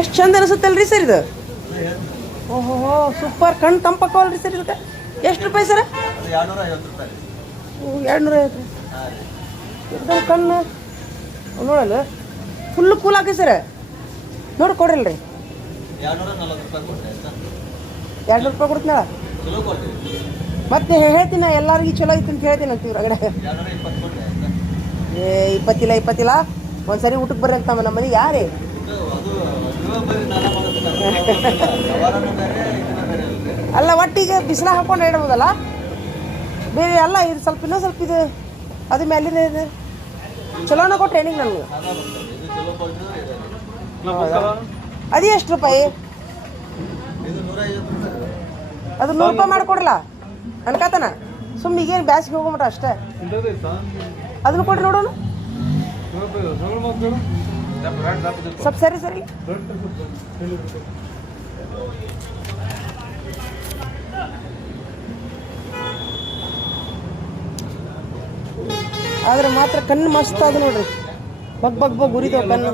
ಎಷ್ಟು ಚಂದ ಅನಿಸುತ್ತಲ್ರಿ ಸರ್ ಇದು. ಓಹೋ ಸೂಪರ್, ಕಣ್ಣು ತಂಪಕ್ಕವಲ್ರಿ ಸರ್ ಇದಕ್ಕೆ. ಎಷ್ಟು ರೂಪಾಯಿ ಸರ್? 250 ರೂಪಾಯಿ. ಕಣ್ಣು ನೋಡಲ್ಲ ಫುಲ್ಲು ಕೂಲ್ ಹಾಕಿ ಸರ್, ನೋಡಿ ಕೊಡ್ರಲ್ರಿ. 200 ರೂಪಾಯಿ ಕೊಡ್ತೀನಲ್ಲ ಮತ್ತೆ ಹೇಳ್ತೀನಿ ಎಲ್ಲರಿಗೂ ಚಲೋ ಐತಿ ಅಂತ ಹೇಳ್ತೀನಿ ಅಂತ ಹೊರಗಡೆ. 20 ಒಂದ್ಸರಿ ಊಟಕ್ಕೆ ಬರ್ರಿ ಅಂತ ನಮ್ಮ ಮನೆಗೆ. ಯಾರೇ ಅಲ್ಲ ಒಟ್ಟಿಗೆ ಬಿಸಿಲ ಹಾಕೊಂಡು ಇಡ್ಬೋದಲ್ಲ ಬೇರೆ ಅಲ್ಲ. ಇದು ಸ್ವಲ್ಪ ಇನ್ನೂ ಸ್ವಲ್ಪ ಇದು ಅದು ಮೇಲಿನ ಇದು ಚಲೋನ ಕೊಟ್ಟು ಟ್ರೈನಿಂಗ್ ನನಗೆ. ಅದು ಎಷ್ಟು ರೂಪಾಯಿ? ಅದು 100 ರೂಪಾಯಿ ಮಾಡಿಕೊಡ್ರಲ್ಲ ಅನ್ಕಾತನ. ಸುಮ್ಮನೆ ಈಗೇನು ಬ್ಯಾಸ್ಗೆ ಹೋಗ್ಬಿಟ್ಟ ಅಷ್ಟೇ. ಅದನ್ನು ಕೊಡ್ರಿ ನೋಡೋಣ ಸ್ವಲ್ಪ. ಸರಿ ಸರಿ ಆದ್ರೆ ಮಾತ್ರ ಕಣ್ಣು ಮಸ್ತ್ ಅದು ನೋಡ್ರಿ. ಬಗ್ ಬಗ್ ಬಗ್ ಉರಿತಾವ ಕಣ್ಣು.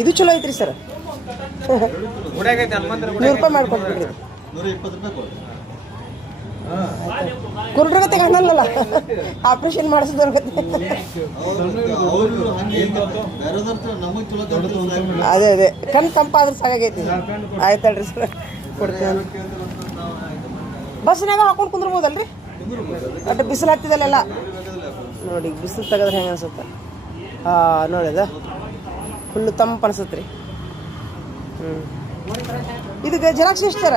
ಇದು ಚಲೋ ಐತ್ರಿ ಸರ್. 100 ರೂಪಾಯಿ ಮಾಡ್ಕೊಟ್ಬಿಡ್ರಿ. ಕುರುಡ್ರಗತ್ತೆ ಕಾಣಲ್ಲ, ಆಪರೇಷನ್ ಮಾಡಿಸಿದವ್ರಗತ್ತೆ. ಅದೇ ಅದೇ ಕಣ್ಣು ತಂಪಾದ್ರೆ ಸಾಕಾಗೈತಿ. ಆಯ್ತಲ್ರಿ ಸರ್, ಕೊಡ್ತೀನಿ. ಬಸ್ನಾಗ ಹಾಕೊಂಡು ಕುಂದ್ರಬೋದಲ್ರಿ? ಅಟ್ ಬಿಸಿಲು ಹತ್ತಿದಲ್ಲೆಲ್ಲ ನೋಡಿ, ಬಿಸಿಲು ತೆಗೆದ್ರೆ ಹೆಂಗೆ ಅನ್ಸುತ್ತೆ. ನೋಡಿ ಅದ ಫುಲ್ಲು ತಂಪು ಅನ್ಸುತ್ತೆ ರೀ. ಇದಕ್ಕೆ ಜೆರಾಕ್ಸ್ ಎಷ್ಟು ಸರ?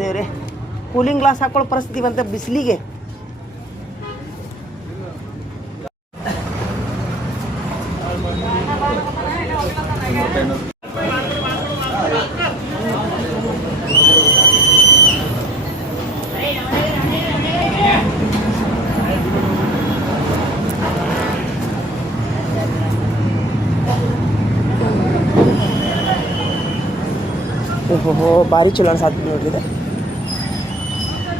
ದೇವ್ರಿ, ಕೂಲಿಂಗ್ ಗ್ಲಾಸ್ ಹಾಕೊಳ್ಳೋ ಪರಿಸ್ಥಿತಿ ಬಂತ ಬಿಸಿಲಿಗೆ. ಓಹೋ ಭಾರಿ ಚಲೋ ಅನ್ಸಾತ್ತಿ ನೋಡ್ರಿ ಇದು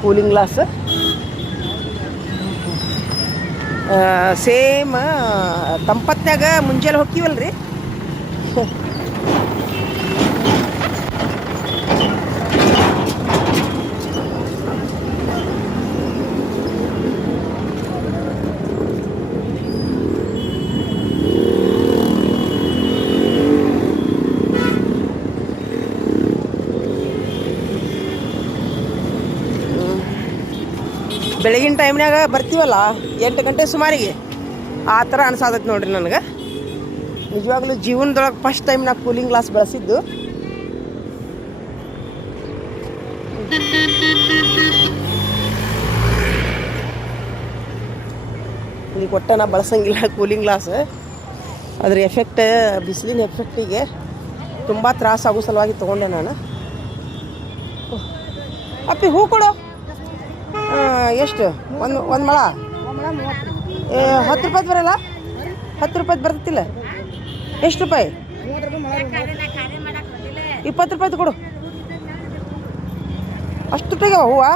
ಕೂಲಿಂಗ್ ಗ್ಲಾಸ್. ಸೇಮ್ ತಂಪತ್ನಾಗ ಮುಂಜಾನೆ ಹೋಗ್ತೀವಲ್ರಿ ಬೆಳಗಿನ ಟೈಮ್ನಾಗ ಬರ್ತೀವಲ್ಲ 8 ಗಂಟೆ ಸುಮಾರಿಗೆ, ಆ ಥರ ಅನ್ಸಾದೈತೆ ನೋಡ್ರಿ ನನಗೆ. ನಿಜವಾಗ್ಲೂ ಜೀವನದೊಳಗೆ ಫಸ್ಟ್ ಟೈಮ್ ನಾ ಕೂಲಿಂಗ್ ಗ್ಲಾಸ್ ಬಳಸಿದ್ದು. ಈಗ ಒಟ್ಟು ನಾ ಬಳಸಂಗಿಲ್ಲ ಕೂಲಿಂಗ್ ಗ್ಲಾಸ್. ಅದ್ರ ಎಫೆಕ್ಟ್, ಬಿಸಿಲಿನ ಎಫೆಕ್ಟಿಗೆ ತುಂಬ ತ್ರಾಸ ಆಗೋ ಸಲುವಾಗಿ ತೊಗೊಂಡೆ ನಾನು. ಅಪ್ಪಿ ಹೂ ಕೊಡು. ಎಷ್ಟು? ಒಂದು ಮೊಳ 10 ರೂಪಾಯಿ ಬರಲ್ಲ? 10 ರೂಪಾಯಿ ಬರ್ತಿಲ್ಲ? ಎಷ್ಟು ರೂಪಾಯಿ? 20 ರೂಪಾಯಿ ಕೊಡು. ಅಷ್ಟು ರೂಪಾಯಿಗೆ ಹೂವು?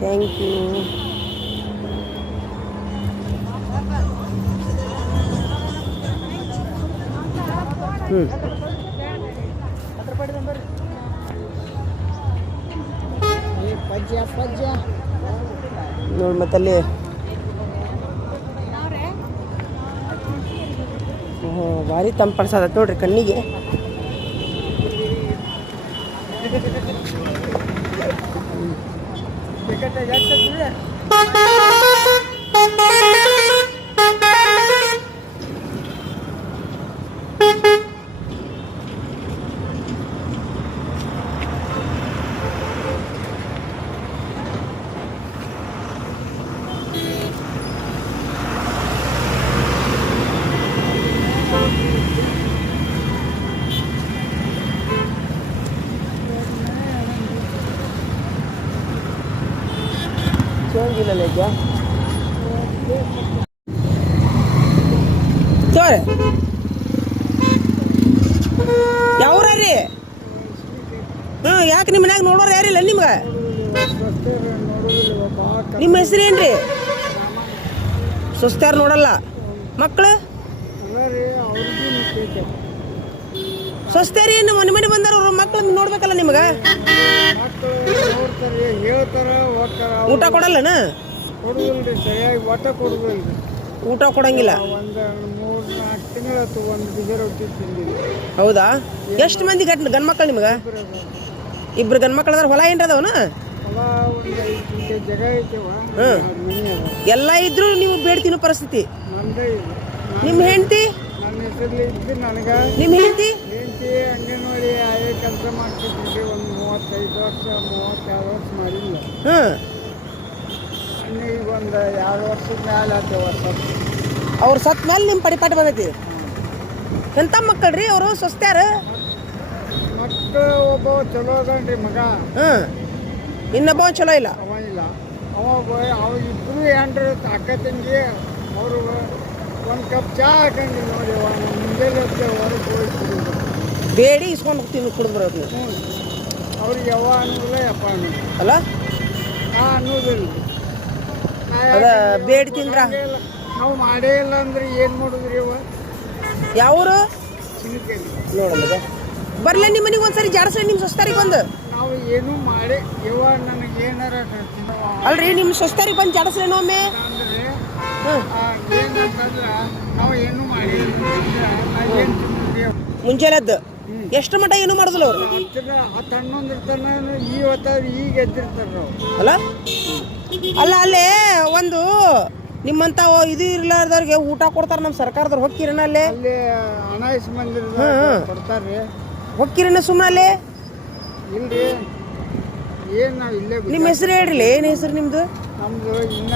Thank you. ನೋಡಿ ಮತ್ತಲ್ಲಿ ಭಾರಿ ತಂಪಡಿಸದ ನೋಡ್ರಿ ಕಣ್ಣಿಗೆ. ತೋರಿ ಯಾವ್ರ ರೀ? ಯಾಕೆ ನಿಮ್ಮ ಮನ್ಯಾಗ ನೋಡೋರು ಯಾರಿಲ್ಲ ನಿಮ್ಗೆ? ನಿಮ್ಮ ಹೆಸರು ಏನ್ರಿ? ಸ್ವಸ್ತ್ಯಾರು ನೋಡಲ್ಲ. ಮಕ್ಕಳು ಸ್ವಸ್ತ್ಯಾರಿ ಏನು ಮನೆ ಮನೆ ಬಂದಾರ, ಅವ್ರ ಮಕ್ಕಳು ನೋಡ್ಬೇಕಲ್ಲ ನಿಮ್ಗೆ. ಊಟ ಕೊಡಲ್ಲನ? ಊಟ ಕೊಡಂಗಿಲ್ಲ. ಹೌದಾ? ಎಷ್ಟು ಮಂದಿ ಗಂಡ್ಮಕ್ಳು ನಿಮ್ಗೆ? ಇಬ್ರು ಗಂಡ್ಮಕ್ಳು ಅದಾರ. ಹೊಲ ಏನ್ರ ಅದಾವನ? ಎಲ್ಲ ಇದ್ರು ನೀವು ಬೇಡ ತಿನ್ನೋ ಪರಿಸ್ಥಿತಿ. ನಿಮ್ಮ ಹೆಂಡತಿ? ನಿಮ್ಮ ಹೆಂಡತಿ ಅಂಗನವಾಡಿ ಕೆಲಸ ಮಾಡ್ತಿದ್ವಿ. ಒಂದು 35 ವರ್ಷ 32 ವರ್ಷ ಮಾಡಿಲ್ಲ. ಈಗ ಒಂದು 2 ವರ್ಷದ ಮೇಲೆ ಆತೇವ. ಅವ್ರು ಸತ್ ಮೇಲೆ ನಿಮ್ಮ ಪಡಿಪಾಟಿ ಬಂದೈತಿ. ಎಂಥ ಮಕ್ಕಳ್ರಿ ಅವರು? ಸ್ವಸ್ತ್ಯಾರ ಮಕ್ಕಳು ಒಬ್ಬ ಚಲೋ ಅದನ್ರಿ ಮಗ. ಇನ್ನೊಬ್ಬ ಚಲೋ ಇಲ್ಲ. ಅವ ಇಲ್ಲ. ಅವ ಇಬ್ಬರು ಏನ್ರಿ ಅಕ್ಕ ತಂಗಿ. ಅವರು ಒಂದು ಕಪ್ ಚಹಾ ಹಾಕಂಗಿಲ್ಲ ನೋಡಿ. ಮುಂಜಾನೆ ಹೊರಗೆ ಹೋಗಿ ಬೇಡಿ ಇಸ್ಕೊಂಡು ಹೋಗ್ತೀನಿ ಕುಡಿದ್ಬರೋದು. ಅವ್ರಿಗೆ ಯಾವ ಅನ್ನೋದಿಲ್ಲ ಯಪ್ಪ ಅನ್ನೋದು ಅಲ್ಲ. ಅನ್ನೋದಿಲ್ಲ. ಅದ ಬೇಡಿ ತಿಂದ್ರ ನಾವು ಮಾಡೇ ಇಲ್ಲ ಅಂದ್ರೆ ಏನು ಮಾಡೋದ್ರಿ? ಅವ ಯಾವರು ನೋಡಲ್ಲ. ಬರ್ಲ ನಿಮ್ಮ ಮನೆಗೆ ಒಂದ್ಸರಿ ಜಾಡ್ಸ್ರಿ ನಿಮ್ಮ ಸ್ವಸ್ತಾರಿಗೆ ಬಂದು. ನಾವು ಏನು ಮಾಡಿ ಯವ್ವ ನನಗೆ ಏನಾರ ಅಲ್ರಿ ನಿಮ್ಮ ಸ್ವಸ್ತಾರಿಗೆ ಬಂದು ಜಾಡಸ್ರೇನೋ ಒಮ್ಮೆ. ಅಂದ್ರೆ ಏನಂತಂದ್ರೆ ನಾವು ಏನು ಮಾಡಿ ಮುಂಜಾನೆದ್ದು ಎಷ್ಟು ಮಟ್ಟ ಏನು ಮಾಡೋದಿಲ್ಲ ಅವರು. 10-11 ತನ ಈಗ ಎದ್ದಿರ್ತಾರ ಅಲ್ಲ. ಅಲ್ಲ ಅಲ್ಲೇ ಒಂದು ನಿಮ್ಮಂತ ಇದು ಇರ್ಲಾರ್ದವ್ರಿಗೆ ಊಟ ಕೊಡ್ತಾರ ನಮ್ಮ ಸರ್ಕಾರದವ್ರು. ಹೊಕ್ಕಿರನ ಅಲ್ಲೇ? ಅಲ್ಲಿ ಅನಾಯಿಸ್ ಮಂದಿರ ಕೊಡ್ತಾರ್ರಿ. ಹೊಕ್ಕಿರನ ಸುಮ್ಮನೆ ಅಲ್ಲೇ? ಇಲ್ರಿ. ಏನು ನಾವು ಇಲ್ಲೇ. ನಿಮ್ಮ ಹೆಸರು ಹೇಳ್ರಿ. ಏನು ಹೆಸರು ನಿಮ್ದು? ನಮ್ದು ಇನ್ನ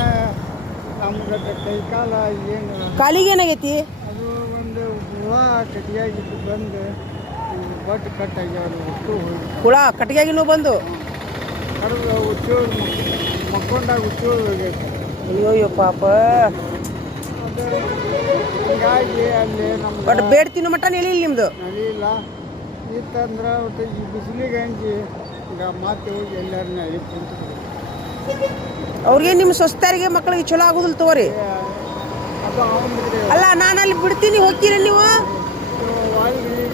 ನಮ್ಗೆ ಕೈ ಕಾಲ ಏನು ಕಾಲಿಗೆ ಏನಾಗೈತಿ? ಅದು ಒಂದು ಹುಳ ಕಟ್ಟಿಯಾಗಿದ್ದು ಬಂದು ಬಟ್ ಕಟ್ಟಾಗ್ಯಾವ. ಹುಳ ಕಟ್ಟಿಗೆಯಾಗಿನೂ ಬಂದು ಕರೆದು ಉಚ್ಚೋಳು ಮಕ್ಕೊಂಡಾಗ ಉಚ್ಚೋಳು ಹೋಗೈತೆ. ಅಯ್ಯೋ ಪಾಪ. ಅದು ಹಿಂಗಾಗಿ ಅಲ್ಲಿ ನಮ್ಗೆ ಬಟ್ ಬೇಡ ತಿನ್ನೋ ಮಟ್ಟ ನೆಲಿಲ್ಲ ನಿಮ್ದು. ನಲಿಯಿಲ್ಲ. ಇತ್ತಂದ್ರೆ ಒಟ್ಟು ಈ ಬಿಸಿಲಿಗೆ ಹಂಚಿ ಈಗ ಮತ್ತೆ ಹೋಗಿ ಎಲ್ಲರನ್ನ ಅಲ್ಲಿ ಕುಂತು ಅವ್ರಿಗೆ ನಿಮ್ಮ ಸ್ವಸ್ಥರಿಗೆ ಮಕ್ಕಳಿಗೆ ಚಲೋ ಆಗೋದಿಲ್ಲ ತಗೋರಿ. ಅದು ಅವನಿಗೆ ಅಲ್ಲ ನಾನು ಅಲ್ಲಿ ಬಿಡ್ತೀನಿ, ಹೋಗ್ತೀರ ನೀವು?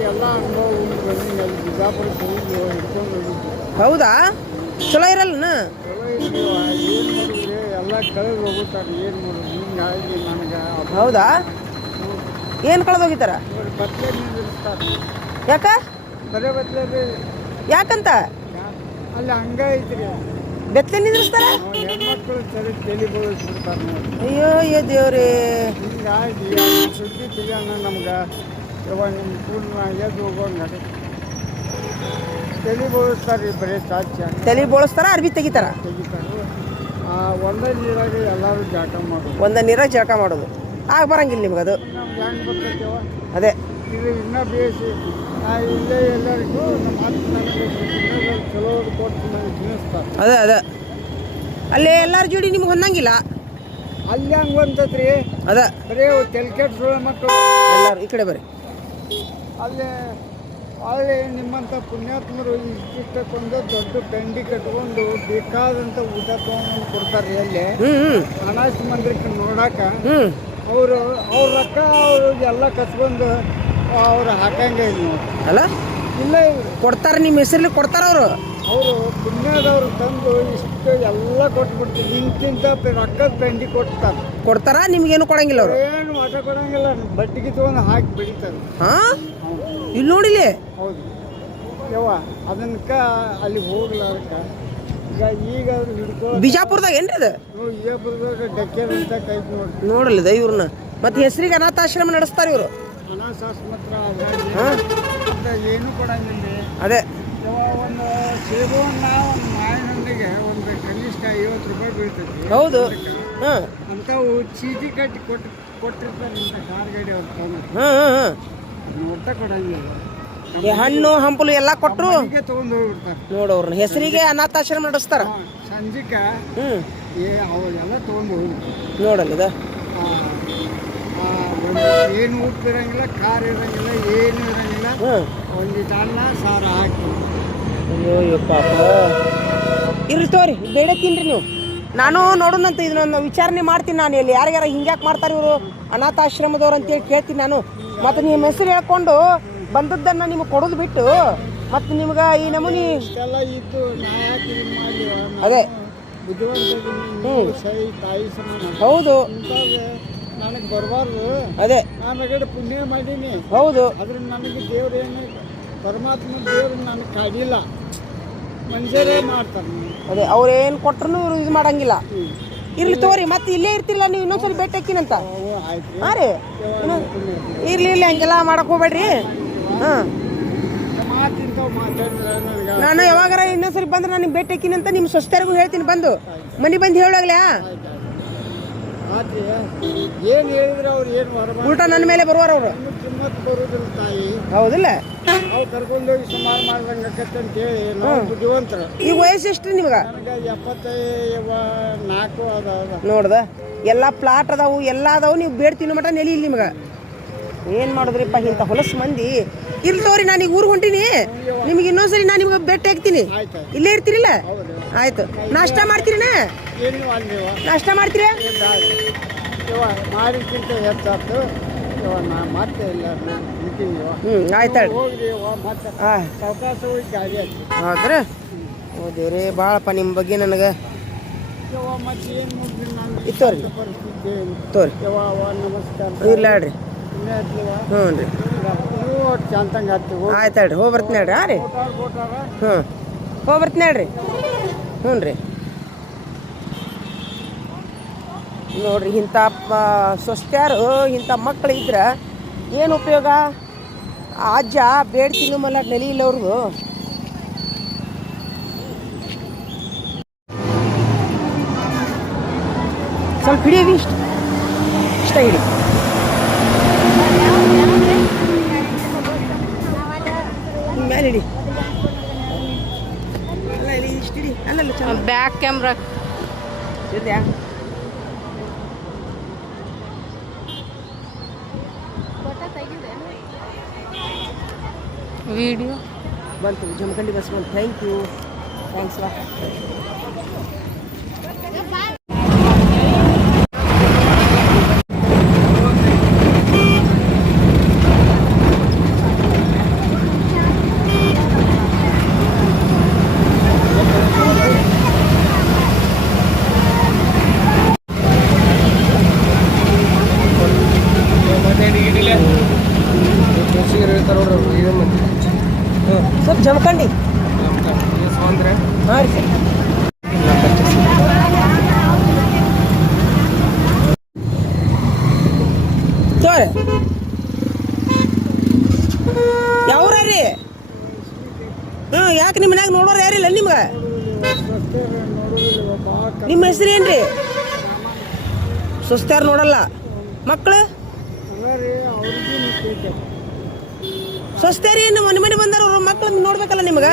ಎಲ್ಲ ಅನುಭವ ಬಂದು ಅಲ್ಲಿ ಬಿಜಾಪುರಕ್ಕೆ ಹೋಗಿ ಇಟ್ಕೊಂಡು ಹೋಗಿದ್ವಿ. ಹೌದಾ? ಚಲೋ ಇರಲ್ಲನ? ಚಲೋ ಇದ್ವಿ. ಏನು ಮಾಡಿದ್ರಿ ಎಲ್ಲ ಕಳೆದು ಹೋಗುತ್ತಾರೆ. ಏನು ಮಾಡೋದು? ಹಿಂಗಾಗಿ ನನಗೆ. ಹೌದಾ? ಏನು ಕಳೆದು ಹೋಗಿತಾರ? ಬತ್ಲೆ ನಿಂದಿರ್ತಾರೆ. ಯಾಕ? ಬರೇ ಬತ್ಲೆ. ಯಾಕಂತ? ಅಲ್ಲಿ ಹಂಗ ಐತ್ರಿ. ಬೆತ್ತಲೆ ನಿಂದ್ರಿಸ್ತಾರ? ಹೆಣ್ಮಕ್ಳು ಸರಿ ತಲೆ ಬೋಳಿಸ್ಬಿಡ್ತಾರೆ ನೋಡಿ. ಅಯ್ಯೋ ದೇವ್ರಿ. ಹಿಂಗಾಗಿ ಸುದ್ದಿ ತಿಳಿಯೋಣ ನಮ್ಗೆ. ಇವಾಗ ನಿಮ್ಮ ಕೂಡಲ ಎದ್ದು ಹೋಗೋಂಗ ತಲೆ ಬೋಳಿಸ್ತಾರೆ. ಬರೀ ಸಾಧ್ಯ ತಲೆ ಬೋಳಿಸ್ತಾರ, ಅರ್ಬಿ ತೆಗಿತಾರ. ಒಂದೇ ನೀರಾಗ ಎಲ್ಲರೂ ಜಾಟ ಮಾಡೋದು. ಒಂದ ನೀರಾಗ ಜಳಕ ಮಾಡೋದು ಆಗ ಬರಂಗಿಲ್ಲ ನಿಮ್ಗೆ ಅದು. ನಮ್ಗೆ ಹೆಂಗೆ ಬರ್ತೈತೆವ ಅದೇ ಇದು ಇನ್ನೂ ಬೇಯಿಸಿ ಇಲ್ಲೇ ಎಲ್ಲರಿಗೂ ನಮ್ಮ ನನಗೆ ಚಲೋ ಕೊಟ್ಟು ನನಗೆ ತಿನ್ನಿಸ್ತಾರೆ. ಅದೇ ಅದೇ ಅಲ್ಲೇ ಎಲ್ಲರ ಜೋಡಿ ನಿಮ್ಗೆ ಹೊಂದಂಗಿಲ್ಲ. ಅಲ್ಲಿ ಹಂಗೆ ಬಂತತ್ರಿ. ಅದ ಬರೀ ತೆಲ್ಕೆಟ್ ಸುಳ್ಳು ಮಕ್ಕಳು ಎಲ್ಲರೂ ಈ ಕಡೆ ಬರ್ರಿ. ಅಲ್ಲಿ ನಿಮ್ಮಂಥ ಪುಣ್ಯಾತ್ಮರು ಇಷ್ಟಿಷ್ಟಕ್ಕೊಂದು ದೊಡ್ಡ ಪೆಂಡಿ ಕಟ್ಕೊಂಡು ಬೇಕಾದಂಥ ಊಟ ತೊಗೊಂಡು ಕೊಡ್ತಾರೆ. ಅಲ್ಲಿ ಅನಾಥ ಮಂದಿರಕ್ಕೆ ನೋಡಾಕ ಅವರು ಅವ್ರ ರೊಕ್ಕ ಅವರು ಎಲ್ಲ ಕಸ್ಕೊಂಡು ಅವ್ರು ಹಾಕಂಗೆ ಇಲ್ಲ ಅಲ್ಲ. ಇಲ್ಲ ಇವರು ಕೊಡ್ತಾರೆ, ನಿಮ್ಮ ಹೆಸರಲ್ಲಿ ಕೊಡ್ತಾರ ಅವರು. ಪುಣ್ಯದವ್ರು ತಂದು ಇಷ್ಟು ಎಲ್ಲ ಕೊಟ್ಬಿಡ್ತೀವಿ. ಇಂತಿಂತ ರೊಕ್ಕದ ಪೆಂಡಿ ಕೊಡ್ತಾರ. ನಿಮ್ಗೇನು ಕೊಡಂಗಿಲ್ಲ ಅವರು. ಏನು ಆಟ ಕೊಡಂಗಿಲ್ಲ. ಬಟ್ಟಿಗೆ ತೊಗೊಂಡು ಹಾಕಿ ಬೆಳಿತಾರೆ. ಇಲ್ಲಿ ನೋಡಿಲಿ. ಹೌದು ಯವ್ವ ಅದನ್ಕ ಅಲ್ಲಿ ಹೋಗ್ಲಾರಕ್ಕ ಈಗ ಅವ್ರು ಹಿಡ್ಕೊ. ಬಿಜಾಪುರದಾಗ ಏನ್ರಿ ಅದು? ಬಿಜಾಪುರದಾಗ ಡಕ್ಕೆರ್ ಅಂತ ಕೈ ನೋಡಿ ನೋಡಲಿದ ಇವ್ರನ್ನ. ಮತ್ತೆ ಹೆಸರಿಗೆ ಅನಾಥಾಶ್ರಮ ನಡೆಸ್ತಾರೆ ಇವರು. ಅನಾಥಾಶ್ರಮತ್ರ ಏನು ಕೊಡಂಗಿಲ್ಲ. ಅದೇ ಒಂದು ಸೇಬುವನ್ನ ಒಂದು ಮಾವಿನಹಣ್ಣಿಗೆ ಒಂದು ಕನಿಷ್ಠ 50 ರೂಪಾಯಿ ಬೀಳ್ತೈತಿ. ಹೌದು. ಅಂಥವು ಚೀಟಿ ಕಟ್ಟಿ ಕೊಟ್ಟಿರ್ತಾರೆ ಇಂಥ ಕಾರ್ ಗಾಡಿ ಅವ್ರು ತಗೊಂಡು. ಒಟ್ಟ ಕೊಡಂಗಿಲ್ಲ. ಹಣ್ಣು ಹಂಪಲು ಎಲ್ಲ ಕೊಟ್ಟರು ತಗೊಂಡು ಹೋಗ್ಬಿಡ್ತಾರೆ. ನೋಡೋರ್ನ ಹೆಸರಿಗೆ ಅನಾಥಾಶ್ರಮ ನಡೆಸ್ತಾರ. ಸಂಜಿಕ ಅವೆಲ್ಲ ತಗೊಂಡು ಹೋಗ್ಬಿಡ್ತಾರೆ. ನೋಡಲ್ಲ ಏನು ಉಪ್ಪು ಇರಂಗಿಲ್ಲ, ಖಾರ ಇರಂಗಿಲ್ಲ, ಏನು ಇರಂಗಿಲ್ಲ. ಒಂದಿಟ್ಟು ಅನ್ನ ಸಾರ ಹಾಕಿ. ಅಯ್ಯೋ ಪಾಪ. ಇರ್ರಿ ತೋರಿ, ಬೇಡ ತಿನ್ರಿ ನೀವು. ನಾನು ನೋಡೋಣಂತ ಇದನ್ನೊಂದು ವಿಚಾರಣೆ ಮಾಡ್ತೀನಿ. ನಾನು ಇಲ್ಲಿ ಯಾರ್ಯಾರ ಹಿಂಗ್ಯಾಕೆ ಮಾಡ್ತಾರೆ ಇವರು ಅನಾಥಾಶ್ರಮದವ್ರು ಅಂತೇಳಿ ಕೇಳ್ತೀನಿ ನಾನು. ಮತ್ತು ನಿಮ್ಮ ಹೆಸರು ಹೇಳ್ಕೊಂಡು ಬಂದದ್ದನ್ನು ನಿಮಗೆ ಕೊಡೋದು ಬಿಟ್ಟು ಮತ್ತು ನಿಮ್ಗೆ ಈ ನಮೂನಿ ಇಷ್ಟೆಲ್ಲ ಇದ್ದು ನಾ ಯಾಕೆ ಇದು ಮಾಡಿ ಅದೇ ಸೈ ತಾಯಿ ಸಮಾನ ಹೌದು ನನಗೆ ಬರಬಾರ್ದು. ಅದೇ ನಾನು ಪುಣ್ಯ ಮಾಡೀನಿ. ಹೌದು. ಆದ್ರೆ ನನಗೆ ದೇವ್ರೇನು ಪರಮಾತ್ಮ ದೇವ್ರು ನನಗೆ ಕಾಡಿಲ್ಲ, ಮನುಷ್ಯರೇ ಮಾಡ್ತಾರೆ. ಅದೇ ಅವ್ರೇನು ಕೊಟ್ರು ಇವರು ಇದು ಮಾಡಂಗಿಲ್ಲ. ಇರ್ಲಿ ತೋರಿ, ಮತ್ತೆ ಇಲ್ಲೇ ಇರ್ತಿಲ್ಲ ನೀವು ಇನ್ನೊಂದ್ಸರಿ ಭೇಟಿ ಹಾಕಿನಂತ. ಹಾಂ ರೀ, ಇರ್ಲಿ ಇರ್ಲಿ ಹಂಗೆಲ್ಲ ಮಾಡಕ್ ಹೋಗ್ಬೇಡ್ರಿ. ಹಾಂ, ನಾನು ಯಾವಾಗಾರ ಇನ್ನೊಂದ್ಸರಿ ಬಂದ್ರೆ ನಾನು ಭೇಟಿ ಹಾಕಿನಂತ ನಿಮ್ಮ ಸ್ವಸ್ಥರಿಗೂ ಹೇಳ್ತೀನಿ. ಬಂದು ಮನೆ ಬಂದು ಹೇಳೋಗ್ಲಾ? ಏನು ಹೇಳಿದ್ರೆ ಅವ್ರು ಏನು ಊಟ ನನ್ನ ಮೇಲೆ ಬರುವಾರ ಅವರು. ಕಿಮ್ಮತ್ ಬರುದಿಲ್ಲ ತಾಯಿ. ಹೌದಿಲ್ಲ? ನಾವು ಕರ್ಕೊಂಡೋಗಿ ಸುಮಾರು ಮಾಡ್ದಂಗೆ ಆಕತ್ತೆ ಅಂತ ಹೇಳಿ ನಾವು ಬುದ್ಧಿವಂತರು. ಈಗ ವಯಸ್ಸು ಎಷ್ಟು ನಿಮ್ಗೆ? ನನಗೆ 74 ಅದಾವ. ನೋಡ್ದ, ಎಲ್ಲ ಪ್ಲಾಟ್ ಅದಾವು, ಎಲ್ಲ ಅದಾವು. ನೀವು ಬೇಡ ತಿನ್ನೋ ಮಟ ನೆಲಿ ಇಲ್ಲಿ ನಿಮ್ಗೆ. ಏನು ಮಾಡೋದ್ರಿಪ್ಪ ಇಂಥ ಹೊಲಸು ಮಂದಿ. ಇರ್ಲಿ ತೋರಿ, ನಾನು ಈಗ ಊರಿಗೆ ಹೊಂಟೀನಿ. ನಿಮ್ಗೆ ಇನ್ನೊಂದ್ಸರಿ ನಾನು ನಿಮ್ಗೆ ಭೇಟಿ ಆಗ್ತೀನಿ. ಇಲ್ಲೇ ಇರ್ತೀರಿಲ್ಲ? ಆಯ್ತು. ನಾಷ್ಟ ಮಾಡ್ತೀರಿನಾ? ನಾಷ್ಟ ಮಾಡ್ತೀರಾ? ಮಾಡಿದ್ಕಿಂತ ಹೆಚ್ಚಾಯ್ತು. ಮತ್ತೆ ಇಲ್ಲ ಆಯ್ತು. ಹಾಂ, ಅವಕಾಶ ಹೋಗಿ ಗಾಡಿ ಆಯ್ತು. ಹೌದ್ರಿ? ಹೌದೇವ್ರಿ, ಭಾಳಪ್ಪ ನಿಮ್ಮ ಬಗ್ಗೆ ನನಗೆ ಮತ್ತೆ ಏನು ಮುಗಿದ್ರು ನಾನು ಇತ್ತೋರಿ ಪರಿಸ್ಥಿತಿ ತೋರಿ. ನಮಸ್ಕಾರ. ಇಲ್ಲ ಹೇಳ್ರಿ. ಹ್ಞೂ ರೀ, ನೀವು ಚಂತಂಗೆ ಹತ್ತಿ ಆಯ್ತು ಹೇಳ್ರಿ. ಹೋಗಿ ಬರ್ತೀನಿ ಹೇಳ್ರಿ. ಹಾಂ ರೀ, ಹ್ಞೂ ಹೋಗಿ ಬರ್ತೀನಿ ಹೇಳ್ರಿ. ಹ್ಞೂ ರೀ. ನೋಡ್ರಿ, ಇಂಥ ಸ್ವಸ್ಥ್ಯಾರು ಇಂಥ ಮಕ್ಕಳು ಇದ್ರೆ ಏನು ಉಪಯೋಗ? ಅಜ್ಜ ಬೇಡ ತಿನ್ನು ಮಲ್ಲ ನೆಲಿ ಇಲ್ಲ ಅವ್ರದ್ದು. ಸ್ವಲ್ಪ ಹಿಡಿಯವಿ, ಇಷ್ಟ ಹಿಡಿ. ಮೇಲೆ ಹಿಡಿ. ಅಲ್ಲ ಇಲ್ಲಿ ಇಷ್ಟು ಹಿಡಿ. ಅಲ್ಲಲ್ಲ ಚೆನ್ನಾಗಿ ಬ್ಯಾಕ್ ಕ್ಯಾಮ್ರಾ ಇದೆಯಾ? ವಿಡಿಯೋ ಬಂತು, ಜಮಖಂಡಿ ಬಸ್ ಬಂತು. ಥ್ಯಾಂಕ್ ಯು, ಥ್ಯಾಂಕ್ಸ್ ವಾ. ಸರ್ ಜಮಖಂಡಿ. ಹಾಂ ರೀ ಸರ್. ಸರ್ ಯಾವ್ರ ರೀ? ಹ್ಞೂ, ಯಾಕೆ ನಿಮ್ಮ ಮನ್ಯಾಗ ನೋಡೋರು ಯಾರಿಲ್ಲ ನಿಮ್ಗೆ? ನಿಮ್ಮ ಹೆಸರು ಏನು ರೀ? ಸ್ವಸ್ಥ್ಯಾರು ನೋಡಲ್ಲ ಮಕ್ಕಳು? ಸ್ವಸ್ಥ್ಯಾರಿ ಏನು ಮನೆ ಮನೆ ಬಂದಾರ ಅವ್ರ ಮಕ್ಕಳು ನೋಡ್ಬೇಕಲ್ಲ ನಿಮ್ಗೆ?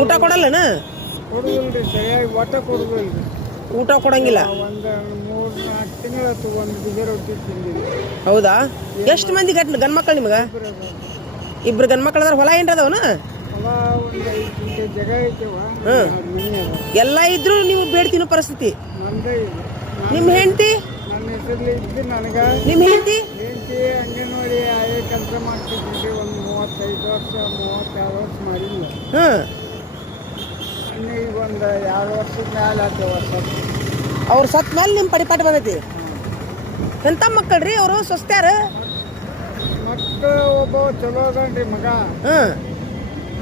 ಊಟ ಕೊಡಲ್ಲನ? ಕೊಡುದಿಲ್ರಿ, ಸರಿಯಾಗಿ ಒಟ್ಟ ಕೊಡುದಿಲ್ರಿ. ಊಟ ಕೊಡಂಗಿಲ್ಲ? ಒಂದು 3-4 ತಿಂಗಳಾಯ್ತು, ಒಂದು ಬಿಸಿ ರೊಟ್ಟಿ ತಿಂದಿವಿ. ಹೌದಾ? ಎಷ್ಟು ಮಂದಿ ಗಂಡು ಮಕ್ಕಳು ನಿಮ್ಗೆ? ಇಬ್ರು ಗಂಡು ಮಕ್ಕಳು ಅದಾರ. ಹೊಲ ಏನ್ರ ಅದಾವನ? ಹೊಲ ಒಂದು 5 ಗುಂಟೆ ಜಾಗ ಐತೆವ. ಎಲ್ಲ ಇದ್ರು ನೀವು ಬೇಡ ತಿನ್ನೋ ಪರಿಸ್ಥಿತಿ. ನಂದೇ ಇದೆ. ನಿಮ್ಮ ಹೆಂಡತಿ? ನನ್ನ ಹೆಸರಲ್ಲಿ ಇದ್ದು ನನಗೆ. ನಿಮ್ಮ ಹೆಂಡತಿ ಅಂಗನವಾಡಿ ಆಯಾ ಕೆಲಸ ಮಾಡ್ತಿದ್ವಿ. ಒಂದು 35 ವರ್ಷ 32 ವರ್ಷ ಮಾಡಿಲ್ಲ. ಈಗ ಒಂದು 2 ವರ್ಷದ ಮೇಲೆ ಆಯ್ತು. ಅವ್ರು ಸತ್ ಮೇಲೆ ನಿಮ್ಮ ಪಡಿಪಾಟಿ ಬಂದೈತಿ. ಎಂಥ ಮಕ್ಕಳು ರೀ ಅವರು ಸ್ವಸ್ಥ್ಯಾರ? ಮಕ್ಕಳು ಒಬ್ಬ ಚಲೋ ಅದನ್ರಿ ಮಗ.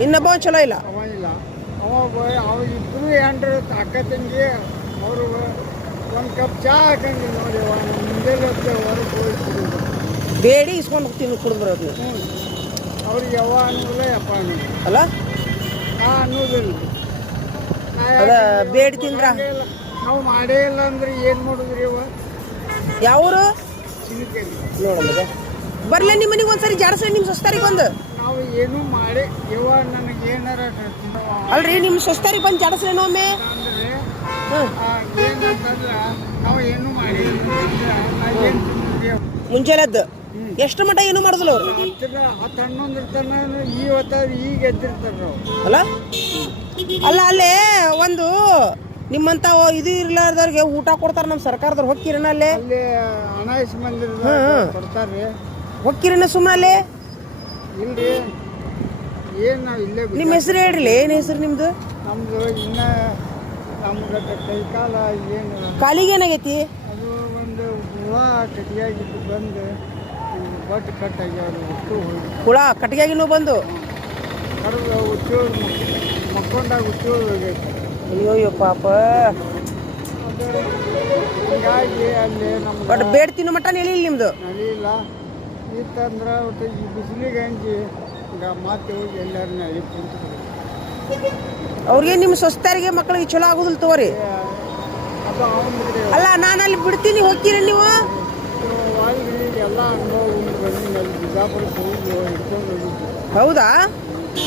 ಇನ್ನೊಬ್ಬ ಚಲೋ ಇಲ್ಲ. ಅವ ಇಲ್ಲ. ಅವ ಇಬ್ಬರು ಏನ್ರಿ ಅಕ್ಕ ತಂಗಿ. ಅವರು ಒಂದು ಕಪ್ ಚಹಾ ಹಾಕಂಗಿಲ್ಲ ನೋಡಿ. ಮುಂಜಾನೆ ಹೊರಗೆ ಹೋಗಿ ಬೇಡಿ ಇಸ್ಕೊಂಡು ತಿನ್ನು ಕುಡಿದ್ರದು. ಅವ್ರಿಗೆ ಯಾವ ಅನ್ನೋದಿಲ್ಲ, ಯಪ್ಪ ಅನ್ನೋದು ಅಲ್ಲ? ಅನ್ನೋದಿಲ್ಲ. ಅದ ಬೇಡಿ ತಿಂದ್ರ ನಾವು ಮಾಡೇ ಇಲ್ಲ ಅಂದ್ರೆ ಏನು ಮಾಡುದ್ರಿ? ಇವ ಯಾವರು ನೋಡಲ್ಲ ಬರ್ಲ ನಿಮ್ಮ ಮನೆಗೆ ಒಂದ್ಸರಿ ಜಾಡ್ಸ್ರಿ ನಿಮ್ಮ ಸ್ವಸ್ಥರಿಗೆ ಬಂದು. ನಾವು ಏನು ಮಾಡಿ ಇವ ನನಗೆ ಏನಾರ ಅಲ್ರಿ ನಿಮ್ಮ ಸ್ವಸ್ಥರಿಗೆ ಬಂದು ಜಾಡಸ್ರೇನೋ ಒಮ್ಮೆ. ಅಂದ್ರೆ ಏನಂತಂದ್ರೆ ನಾವು ಏನು ಮಾಡಿ ಏನು ಮುಂಜಾನೆದ್ದು ಎಷ್ಟು ಮಟ್ಟ ಏನು ಮಾಡೋದಿಲ್ಲ ಅವ್ರು 10-11 ತನ ಈಗ ಎದ್ದಿರ್ತಾರೆ ನಾವು ಅಲ್ಲ ಅಲ್ಲ ಅಲ್ಲೇ ಒಂದು ನಿಮ್ಮಂತ ಇದು ಇರ್ಲಾರ್ದವ್ರಿಗೆ ಊಟ ಕೊಡ್ತಾರ ನಮ್ಮ ಸರ್ಕಾರದವ್ರು ಹೊಕ್ಕಿರನ ಅಲ್ಲೇ ಅಲ್ಲಿ ಅನಾಯಸ್ ಮಂದಿರ ಕೊಡ್ತಾರ್ರಿ ಹೊಕ್ಕಿರನ ಸುಮ್ಮನೆ ಅಲ್ಲೇ ಇಲ್ರಿ ಏನು ನಾವು ಇಲ್ಲೇ ನಿಮ್ಮ ಹೆಸರು ಹೇಳ್ರಿ ಏನು ಹೆಸರು ನಿಮ್ದು ನಮ್ದು ಇನ್ನ ನಮ್ಗೆ ಕೈ ಕಾಲ ಏನು ಕಾಲಿಗೆ ಏನಾಗೈತಿ ಅದು ಒಂದು ಹುಳ ಕಟ್ಟಿಯಾಗಿದ್ದು ಬಂದು ಬಟ್ ಕಟ್ಟಾಗ್ಯಾವ ಹುಟ್ಟು ಹೋಗಿ ಹುಳ ಕಟ್ಟಿಗೆಯಾಗಿನೂ ಬಂದು ಕಡ್ದು ಹುಟ್ಟೋದು ಮಕ್ಕೊಂಡಾಗ ಹುಟ್ಟೋದು ಹೋಗೈತೆ ಅಯ್ಯೋ ಪಾಪ ಅದು ಹಿಂಗಾಗಿ ಅಲ್ಲಿ ನಮ್ಗೆ ಬಟ್ ಬೇಡ ತಿನ್ನೋ ಮಟ್ಟ ನೆಲಿಲ್ಲ ನಿಮ್ದು ನಲಿಯಿಲ್ಲ ಇತ್ತಂದ್ರೆ ಒಟ್ಟು ಈ ಬಿಸಿಲಿಗೆ ಹಂಚಿ ಈಗ ಮತ್ತೆ ಹೋಗಿ ಎಲ್ಲರೂ ನಲಿ ಕುಂತು ಅವ್ರಿಗೆ ನಿಮ್ಮ ಸ್ವಸ್ಥರಿಗೆ ಮಕ್ಕಳಿಗೆ ಚಲೋ ಆಗೋದಿಲ್ಲ ತಗೋರಿ ಅದು ಅವನಿಗೆ ಅಲ್ಲ ನಾನು ಅಲ್ಲಿ ಬಿಡ್ತೀನಿ ಹೋಗ್ತೀರ ನೀವು ವಾಯುಗಳಿಗೆ ಎಲ್ಲ ಅನುಭವ ಉಂಟು ಬಂದು ಅಲ್ಲಿ ಬಿಜಾಪುರಕ್ಕೆ ಹೋಗಿ ಹಿಡ್ಕೊಂಡು ಹೋಗಿದ್ವಿ ಹೌದಾ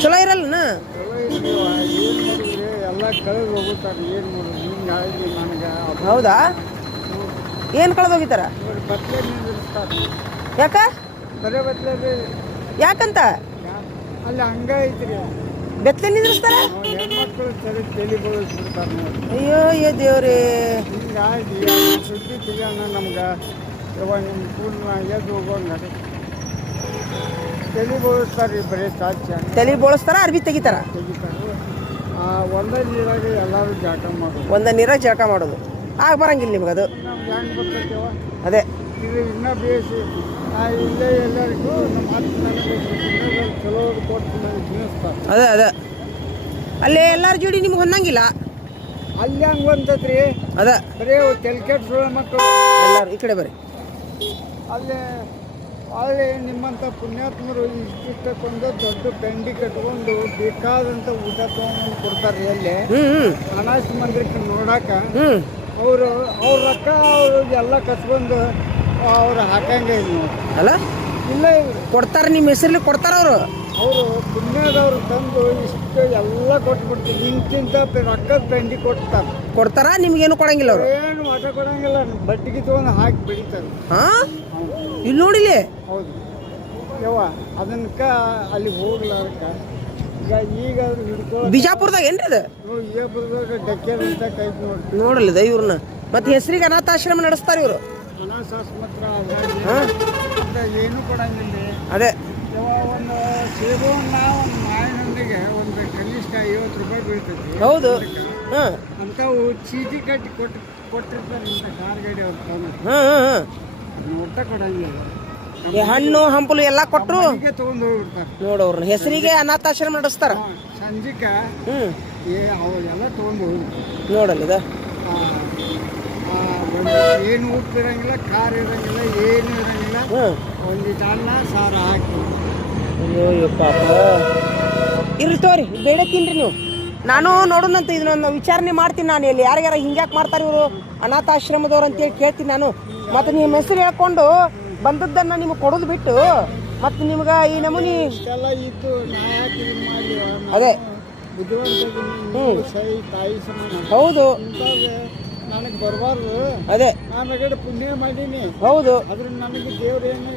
ಚಲೋ ಇರಲ್ಲನ ಚಲೋ ಏನು ಮಾಡಿದ್ರೆ ಎಲ್ಲ ಕಳೆದು ಹೋಗುತ್ತಾರೆ ಏನು ಮಾಡೋದು ಹಿಂಗಾಗಿ ನನಗೆ ಹೌದಾ ಏನು ಕಳೆದು ಹೋಗಿತಾರ ಇವರು ಬತ್ಲೆ ನಿಂದಿರ್ತಾರೆ ಯಾಕ ಬರೇ ಬತ್ಲೆ ಯಾಕಂತ ಅಲ್ಲಿ ಹಂಗ ಐತ್ರಿ ಬೆತ್ತಲೆ ನಿಂದ್ರಿಸ್ತಾರ ಹೆಣ್ಮಕ್ಳು ಸರಿ ತಲೆ ಬೋಳಿಸ್ಬಿಡ್ತಾರೆ ನೋಡಿ ಅಯ್ಯೋ ದೇವ್ರಿ ಹಿಂಗಾಗಿ ಸುದ್ದಿ ತಿಳಿಯೋಣ ನಮ್ಗೆ ಇವಾಗ ನಿಮ್ಮ ಕೂಡಲ ಎದ್ದು ಹೋಗೋಣ ತಲೆ ಬೋಳಿಸ್ತಾರೆ ಬರೀ ಸಾಧ್ಯ ತಲೆ ಬೋಳಿಸ್ತಾರ ಅರ್ಬಿ ತೆಗಿತಾರ ತೆಗಿತಾರೆ ಒಂದೇ ನೀರಾಗ ಎಲ್ಲರೂ ಜಾಟ ಮಾಡೋದು ಒಂದ ನೀರ ಜಳಕ ಮಾಡೋದು ಆಗ ಬರಂಗಿಲ್ಲ ನಿಮ್ಗೆ ಅದು ನಮ್ಗೆ ಹೆಂಗೆ ಬರ್ತೈತೆವ ಅದೇ ಇದು ಇನ್ನೂ ಬೇಯಿಸಿ ಇಲ್ಲೇ ಎಲ್ಲರಿಗೂ ನಮ್ಮ ಹತ್ತು ನನಗೆ ಚಲೋ ಕೊಟ್ಟು ನನಗೆ ತಿನ್ನಿಸ್ತಾರೆ ಅದೇ ಅದೇ ಅಲ್ಲೇ ಎಲ್ಲಾರ ಜೋಡಿ ನಿಮ್ಗೆ ಹೊಂದಂಗಿಲ್ಲ ಅಲ್ಲಿ ಹಂಗೆ ಬಂತತ್ರಿ ಅದ ಬರೀ ತೆಲ್ಕೆಟ್ ಸುಳ್ಳ ಮಕ್ಕಳು ಎಲ್ಲಾರು ಈ ಕಡೆ ಬರ್ರಿ ಅಲ್ಲಿ ನಿಮ್ಮಂಥ ಪುಣ್ಯಾತ್ಮರು ಇಷ್ಟಕ್ಕೊಂದು ದೊಡ್ಡ ಪೆಂಡಿ ಕಟ್ಕೊಂಡು ಬೇಕಾದಂಥ ಊಟ ತೊಗೊಂಡು ಕೊಡ್ತಾರೆ ಅಲ್ಲಿ ಅನಾಥ ಮಂದಿರಕ್ಕೆ ನೋಡಾಕ ಅವರು ಅವ್ರ ರೊಕ್ಕ ಅವರು ಎಲ್ಲ ಕಸ್ಕೊಂಡು ಅವ್ರು ಹಾಕಂಗೆ ಇಲ್ಲ ನೋಡಿ ಅಲ್ಲ ಇಲ್ಲ ಇವ್ರು ಕೊಡ್ತಾರ ನಿಮ್ಮ ಹೆಸರಲ್ಲಿ ಕೊಡ್ತಾರ ಅವರು ಅವರು ಪುಣ್ಯದವ್ರು ತಂದು ಇಷ್ಟು ಎಲ್ಲ ಕೊಟ್ಬಿಡ್ತೀವಿ ಇಂತಿಂತ ರೊಕ್ಕದ ಪೆಂಡಿ ಕೊಡ್ತಾರ ನಿಮ್ಗೇನು ಕೊಡಂಗಿಲ್ಲ ಅವರು ಏನು ಮಠ ಕೊಡಂಗಿಲ್ಲ ಬಟ್ಟಿಗೆ ತೊಗೊಂಡು ಹಾಕಿ ಬೆಳಿತಾರೆ ಹಾ ಇಲ್ಲಿ ನೋಡಿಲಿ ಹೌದು ಯವ್ವ ಅದನ್ಕ ಅಲ್ಲಿ ಹೋಗ್ಲಾರಕ ಈಗ ಹಿಡ್ಕೊ ಬಿಜಾಪುರದಾಗ ಏನ್ರಿ ಅದು ವಿಜಯಪುರದಾಗ ಡಕ್ಕೆ ಅಂತ ಕೈ ನೋಡಿ ನೋಡಲಿದ ಇವ್ರನ್ನ ಮತ್ತೆ ಹೆಸರಿಗೆ ಅನಾಥಾಶ್ರಮ ನಡೆಸ್ತಾರ ಇವರು ಅನಾಥಾಸ್ಪತ್ರ ಏನು ಕೊಡಂಗಿಲ್ಲ ಅದೇ ಯವ್ವ ಒಂದು ಸೇಬುವನ್ನ ಒಂದು ಮಾವಿನೊಂದಿಗೆ ಒಂದು ಕನಿಷ್ಠ 50 ರೂಪಾಯಿ ಬೀಳ್ತೈತಿ ಹೌದು ಹಾಂ ಅಂಥವು ಚೀಟಿ ಕಟ್ಟಿ ಕೊಟ್ಟಿರ್ತಾರೆ ಇಂಥ ಕಾರ್ ಗಾಡಿ ಅವ್ರು ತಗೊಂಡು ಹಾಂ ನೋಡ್ತಾ ಕೊಡಂಗಿಲ್ಲ ಹಣ್ಣು ಹಂಪಲು ಎಲ್ಲ ಕೊಟ್ಟರು ಹೀಗೆ ತೊಗೊಂಡು ಹೋಗ್ಬಿಡ್ತಾರೆ ನೋಡವ್ರನ್ನ ಹೆಸರಿಗೆ ಅನಾಥಾಶ್ರಮ ನಡೆಸ್ತಾರ ಸಂಜಿಕ ಅವೆಲ್ಲ ತೊಗೊಂಡು ಹೋಗ್ಬಿಡ್ತಾರೆ ನೋಡಲ್ಲಿದ ಏನು ಉಪ್ಪು ಇರಂಗಿಲ್ಲ ಖಾರ ಇರಂಗಿಲ್ಲ ಏನು ಇರಂಗಿಲ್ಲ ಒಂದಿಟ್ಟು ಅನ್ನ ಸಾರ ಹಾಕಿ ಅಯ್ಯೋ ಪಾಪ ಇರ್ರಿ ತೋರಿ ಬೇಡ ತಿನ್ರಿ ನೀವು ನಾನು ನೋಡೋಣಂತ ಇದನ್ನೊಂದು ವಿಚಾರಣೆ ಮಾಡ್ತೀನಿ ನಾನು ಇಲ್ಲಿ ಯಾರ್ಯಾರ ಹಿಂಗ್ಯಾಕೆ ಮಾಡ್ತಾರೆ ಇವರು ಅನಾಥಾಶ್ರಮದವ್ರು ಅಂತೇಳಿ ಕೇಳ್ತೀನಿ ನಾನು ಮತ್ತು ನಿಮ್ಮ ಹೆಸರು ಹೇಳ್ಕೊಂಡು ಬಂದದ್ದನ್ನು ನಿಮಗೆ ಕೊಡೋದು ಬಿಟ್ಟು ಮತ್ತು ನಿಮ್ಗೆ ಈ ನಮೂನಿ ಇಷ್ಟೆಲ್ಲ ಇತ್ತು ನಾ ಯಾಕೆ ಇದನ್ನ ಮಾಡಿ ಅದೇ ಬುದ್ಧಿವಂತ ಸೈ ತಾಯಿ ಸಮ ಹೌದು ನನಗೆ ಬರಬಾರ್ದು ಅದೇ ನಾನು ಕಡೆ ಪುಣ್ಯ ಮಾಡೀನಿ ಹೌದು ಆದ್ರೆ ನನಗೆ ದೇವ್ರೇನು